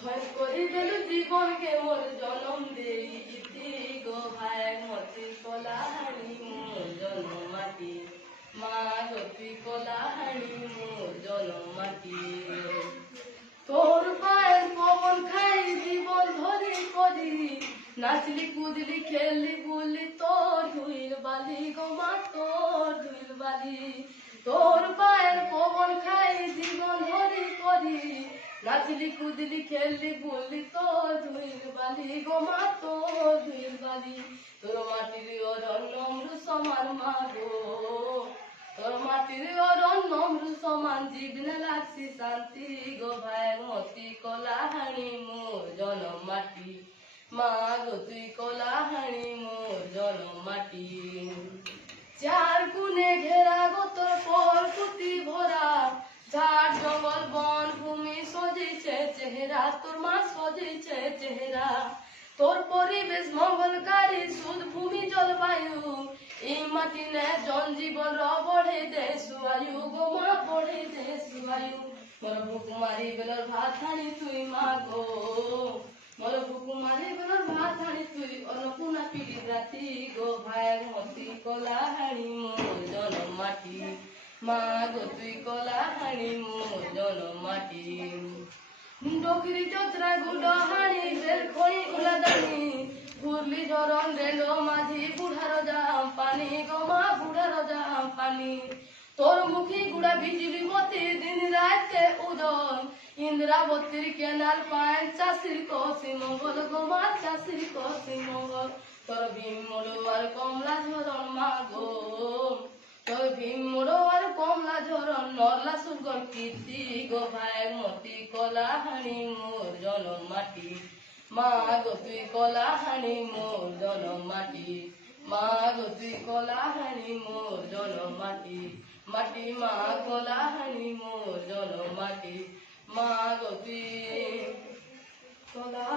ধন করি গেল জীবনকে মোর জনম দেই ইতি গো ভাই মতি কলাহানি মোর জনম মাটি মা গতি কলাহানি মোর জনম মাটি তোর পায়ের পবন খাই জীবন ধরি করি নাচলি কুদলি খেললি বলি তোর ধুইল বালি গো মা তোর ধুইল বালি তোর পায়ের পবন খাই জীবন ধরি করি নাচলি কুদলি খেললি বলি তোর ধুইল বালি গো মা তোর ধুইল বালি তোর মাটির অরণ্য অমৃত সমান মা গো তোর মাটির অরণ্য অমৃত সমান জীবনে লাগছি শান্তি গো ভাই মতি কলাহানি মোর জনম মাটি মা গো তুই কলাহানি মোর জনম মাটি চার গুণে ঘেরা গো তোর পরকুতি ভরা ঝাড় জঙ্গল বন ভূমি সজেছে চেহারা তোর মা সজেছে চেহারা তোর পরিবেশ মঙ্গলকারী শুদ্ধ ভূমি জলবায়ু এই মাটি নে জনজীবন বঢ়ে দে সুবায়ু গো মা বঢ়ে দে সুবায়ু মোর ভুকুমারি বেলর ভাত হানি তুই মা গো মোর ভুকুমারি বেলর ভাত হানি তুই অন্নপূর্ণা পিড়ি রাতি গো ভাই মতি কলাহানি মোর জনম মাটি মা গো তুই কলাহানি মোর জনম মাটি ডোকরি চোত্রা গুডো হানি বেল খনি উলাদানি ঘুরলি ঝরন রেলো মাঝি বুড়ার জাম পানি গো মা বুড়ার জাম পানি তোর মুখী গুড়া বিজলি মতি দিন রাতে উদয় ইন্দ্রাবতীর কেনাল পায় চাষির কষি মঙ্গল গো মা চাষির কষি মঙ্গল তোর ভীম মোড়ো আর কমলা ঝরন মা গো তোর ভীম মোড়ো আর কমলা ঝরন নরলা সুগর কীর্তি গো ভাই মতি কলাহানি মোর জনম মাটি মা গো তুই কলাহানি মোর জনম মাটি মা গো তুই কলাহানি মোর জনম মাটি মাটি মা কলাহানি মোর জনম মাটি মা গো তুই কলা